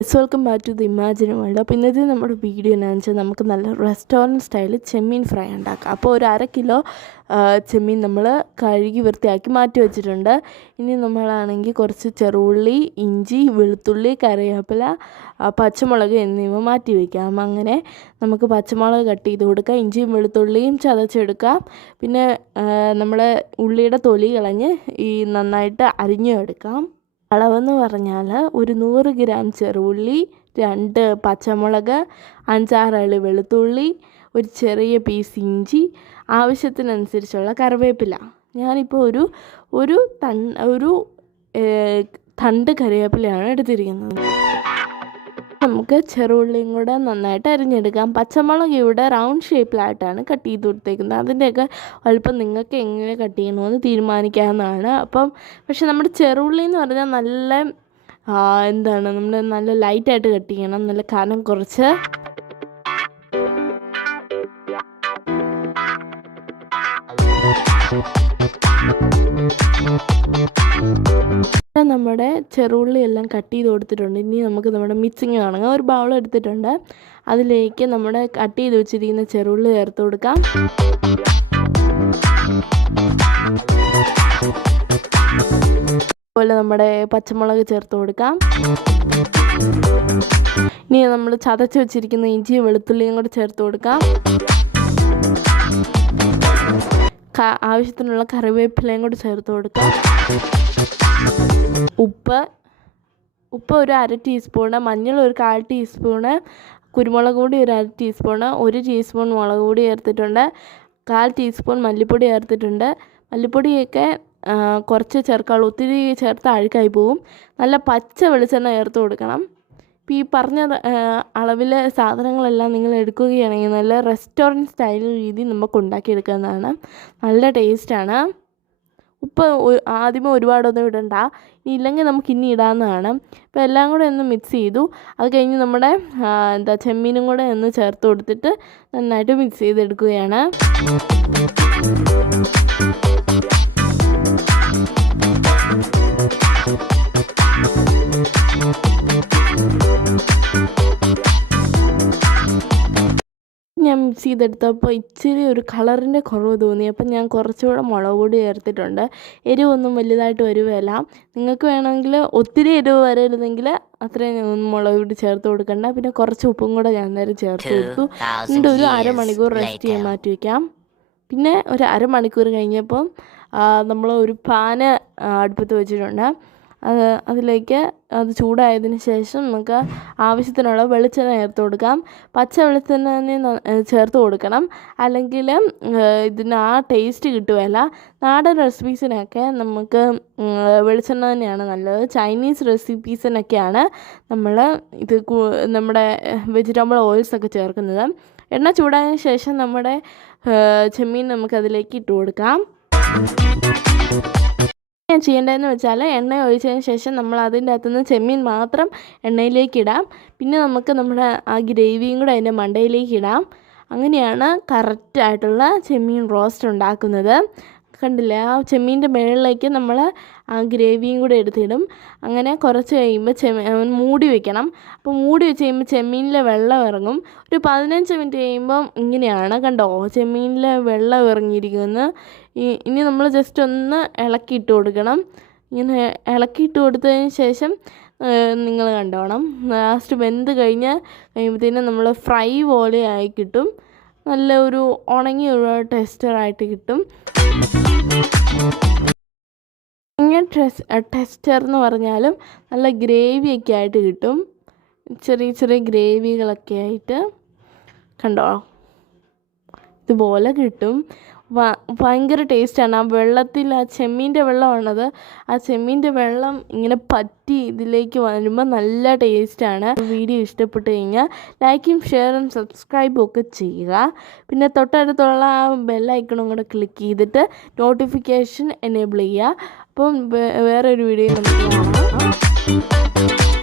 Welcome back to the imaginary world. അപ്പോൾ ഇന്നത്തെ നമ്മുടെ വീഡിയോ എന്താണെന്ന് വെച്ചാൽ നമുക്ക് നല്ല റെസ്റ്റോറൻറ്റ് സ്റ്റൈലിൽ ചെമ്മീൻ ഫ്രൈ ഉണ്ടാക്കാം. അപ്പോൾ ഒരു 1/2 കിലോ ചെമ്മീൻ നമ്മൾ കഴുകി വൃത്തിയാക്കി മാറ്റി വെച്ചിട്ടുണ്ട്. ഇനി നമ്മളാണെങ്കിൽ കുറച്ച് ചെറുള്ളി, ഇഞ്ചി, വെളുത്തുള്ളി, കറിവേപ്പില, പച്ചമുളക് എന്നിവ മാറ്റി വയ്ക്കാം. അങ്ങനെ നമുക്ക് പച്ചമുളക് കട്ട് ചെയ്ത് കൊടുക്കാം, ഇഞ്ചിയും വെളുത്തുള്ളിയും ചതച്ചെടുക്കാം. പിന്നെ നമ്മൾ ഉള്ളിയുടെ തൊലി കളഞ്ഞ് നന്നായിട്ട് അരിഞ്ഞെടുക്കാം. അളവെന്ന് പറഞ്ഞാൽ ഒരു 100 ഗ്രാം ചെറുള്ളി, 2 പച്ചമുളക്, 5-6 അള്ളി വെളുത്തുള്ളി, ഒരു ചെറിയ പീസ് ഇഞ്ചി, ആവശ്യത്തിനനുസരിച്ചുള്ള കറിവേപ്പില. ഞാനിപ്പോൾ ഒരു തണ്ട് കറിവേപ്പിലയാണ് എടുത്തിരിക്കുന്നത്. നമുക്ക് ചെറുള്ളിയും കൂടെ നന്നായിട്ട് അരിഞ്ഞെടുക്കാം. പച്ചമുളക് ഇവിടെ റൗണ്ട് ഷേപ്പിലായിട്ടാണ് കട്ട് ചെയ്ത് കൊടുത്തേക്കുന്നത്. അതിൻ്റെയൊക്കെ അല്പം നിങ്ങൾക്ക് എങ്ങനെ കട്ട് ചെയ്യണമെന്ന് തീരുമാനിക്കാവുന്നതാണ്. പക്ഷെ നമ്മുടെ ചെറുള്ളി എന്ന് പറഞ്ഞാൽ നമ്മൾ നല്ല ലൈറ്റായിട്ട് കട്ട് ചെയ്യണം, നല്ല കനം കുറച്ച്. നമ്മുടെ ചെറുള്ളി എല്ലാം കട്ട് ചെയ്ത് കൊടുത്തിട്ടുണ്ട്. ഇനി നമുക്ക് നമ്മുടെ മിക്സിങ് തുടങ്ങാം. ഒരു ബൗൾ എടുത്തിട്ടുണ്ട്, അതിലേക്ക് നമ്മുടെ കട്ട് ചെയ്ത് വെച്ചിരിക്കുന്ന ചെറുള്ളി ചേർത്ത് കൊടുക്കാം. അതുപോലെ നമ്മുടെ പച്ചമുളക് ചേർത്ത് കൊടുക്കാം. ഇനി നമ്മൾ ചതച്ച് വെച്ചിരിക്കുന്ന ഇഞ്ചിയും വെളുത്തുള്ളിയും കൂടെ ചേർത്ത് കൊടുക്കാം. ആവശ്യത്തിനുള്ള കറിവേപ്പിലയും കൂടി ചേർത്ത് കൊടുക്കാം. ഉപ്പ് ഒരു 1/2 ടീസ്പൂണ്, മഞ്ഞൾ ഒരു 1/4 ടീസ്പൂണ്, കുരുമുളക് പൊടി ഒരു 1/2 ടീസ്പൂണ്, 1 ടീസ്പൂൺ മുളക് പൊടി ചേർത്തിട്ടുണ്ട്, 1/4 ടീസ്പൂൺ മല്ലിപ്പൊടി ചേർത്തിട്ടുണ്ട്. മല്ലിപ്പൊടിയൊക്കെ കുറച്ച് ചേർക്കാവുള്ളൂ, ഒത്തിരി ചേർത്ത് അഴുക്കായി പോവും. നല്ല പച്ച വെളിച്ചെണ്ണ ചേർത്ത് കൊടുക്കണം. ഇപ്പോൾ ഈ പറഞ്ഞ അളവിൽ സാധനങ്ങളെല്ലാം നിങ്ങൾ എടുക്കുകയാണെങ്കിൽ നല്ല റെസ്റ്റോറൻറ്റ് സ്റ്റൈൽ രീതി നമുക്ക് ഉണ്ടാക്കിയെടുക്കാവുന്നതാണ്. നല്ല ടേസ്റ്റാണ്. ഉപ്പ് ആദ്യമേ ഒരുപാടൊന്നും ഇടണ്ട, ഇല്ലെങ്കിൽ നമുക്ക് ഇനി ഇടാവുന്നതാണ്. അപ്പോൾ എല്ലാം കൂടെ ഒന്ന് മിക്സ് ചെയ്തു. അത് കഴിഞ്ഞ് നമ്മുടെ ചെമ്മീനും കൂടെ ഒന്ന് ചേർത്ത് കൊടുത്തിട്ട് നന്നായിട്ട് മിക്സ് ചെയ്തെടുക്കുകയാണ്. ഞാൻ മിക്സ് ചെയ്തെടുത്തപ്പോൾ ഇച്ചിരി ഒരു കളറിൻ്റെ കുറവ് തോന്നി. അപ്പം ഞാൻ കുറച്ചുകൂടെ മുളക് പൊടി ചേർത്തിട്ടുണ്ട്. എരിവൊന്നും വലുതായിട്ട് വരുകയില്ല. നിങ്ങൾക്ക് വേണമെങ്കിൽ ഒത്തിരി എരിവ് വരരുതെങ്കിൽ അത്രയും മുളക് പൊടി ചേർത്ത് കൊടുക്കണ്ട. പിന്നെ കുറച്ച് ഉപ്പും കൂടെ ഞാൻ നേരം ചേർത്ത് കൊടുത്തു. എന്നിട്ട് ഒരു 1/2 മണിക്കൂർ റെസ്റ്റ് ചെയ്യാൻ മാറ്റി വയ്ക്കാം. പിന്നെ ഒരു 1/2 മണിക്കൂർ കഴിഞ്ഞപ്പം നമ്മൾ ഒരു പാന് അടുപ്പത്ത് വെച്ചിട്ടുണ്ട്. അതിലേക്ക് അത് ചൂടായതിന് ശേഷം നമുക്ക് ആവശ്യത്തിനുള്ള വെളിച്ചെണ്ണ ചേർത്ത് കൊടുക്കാം. പച്ച വെളിച്ചെണ്ണ തന്നെ ചേർത്ത് കൊടുക്കണം, അല്ലെങ്കിൽ ഇതിന് ആ ടേസ്റ്റ് കിട്ടുകയില്ല. നാടൻ റെസിപ്പീസിനൊക്കെ നമുക്ക് വെളിച്ചെണ്ണ തന്നെയാണ് നല്ലത്. ചൈനീസ് റെസിപ്പീസിനൊക്കെയാണ് നമ്മുടെ വെജിറ്റബിൾ ഓയിൽസൊക്കെ ചേർക്കുന്നത്. എണ്ണ ചൂടായതിന് ശേഷം നമ്മുടെ ചെമ്മീൻ നമുക്കതിലേക്ക് ഇട്ട് കൊടുക്കാം. ചെയ്യേണ്ടതെന്ന് വെച്ചാൽ എണ്ണ ഒഴിച്ചതിന് ശേഷം നമ്മൾ അതിൻ്റെ അകത്തുനിന്ന് ചെമ്മീൻ മാത്രം എണ്ണയിലേക്ക് ഇടാം. പിന്നെ നമുക്ക് നമ്മുടെ ആ ഗ്രേവിയും കൂടെ അതിൻ്റെ മണ്ടയിലേക്ക് ഇടാം. അങ്ങനെയാണ് കറക്റ്റായിട്ടുള്ള ചെമ്മീൻ റോസ്റ്റ് ഉണ്ടാക്കുന്നത്. കണ്ടില്ലേ, ആ ചെമ്മീൻ്റെ മുകളിലേക്ക് നമ്മൾ ആ ഗ്രേവിയും കൂടെ എടുത്തിടും. അങ്ങനെ കുറച്ച് കഴിയുമ്പോൾ മൂടി വെക്കണം. അപ്പോൾ മൂടി വെച്ച് കഴിയുമ്പോൾ ചെമ്മീനിലെ വെള്ളം ഇറങ്ങും. ഒരു 15 മിനിറ്റ് കഴിയുമ്പം ഇങ്ങനെയാണ്, കണ്ടോ, ചെമ്മീനിലെ വെള്ളം ഇറങ്ങിയിരിക്കുന്നത്. ഇനി നമ്മൾ ജസ്റ്റ് ഒന്ന് ഇളക്കിയിട്ട് കൊടുക്കണം. ഇങ്ങനെ ഇളക്കിയിട്ട് കൊടുത്തതിന് ശേഷം നിങ്ങൾ കണ്ടോണം, ലാസ്റ്റ് വെന്ത് കഴിയുമ്പോഴത്തേനും നമ്മൾ ഫ്രൈ പോലെ ആയി കിട്ടും. നല്ല ഒരു ഉണങ്ങിയ ഒരു ടെക്സ്ചറായിട്ട് കിട്ടും. ടെക്സ്ചർ എന്ന് പറഞ്ഞാലും നല്ല ഗ്രേവിയൊക്കെ ആയിട്ട് കിട്ടും. ചെറിയ ചെറിയ ഗ്രേവികളൊക്കെ ആയിട്ട് കണ്ടോ, ഇതുപോലെ കിട്ടും. ഭയങ്കര ടേസ്റ്റാണ്. ആ വെള്ളത്തിൽ, ആ ചെമ്മീൻ്റെ വെള്ളമാണത്, ആ ചെമ്മീൻ്റെ വെള്ളം ഇങ്ങനെ പറ്റി ഇതിലേക്ക് വരുമ്പോൾ നല്ല ടേസ്റ്റാണ്. വീഡിയോ ഇഷ്ടപ്പെട്ട് കഴിഞ്ഞാൽ ലൈക്കും ഷെയറും സബ്സ്ക്രൈബും ഒക്കെ ചെയ്യുക. പിന്നെ തൊട്ടടുത്തുള്ള ആ ബെല്ലൈക്കണും കൂടെ ക്ലിക്ക് ചെയ്തിട്ട് നോട്ടിഫിക്കേഷൻ എനേബിൾ ചെയ്യുക. അപ്പം വേറൊരു വീഡിയോ നമുക്ക് കാണാം.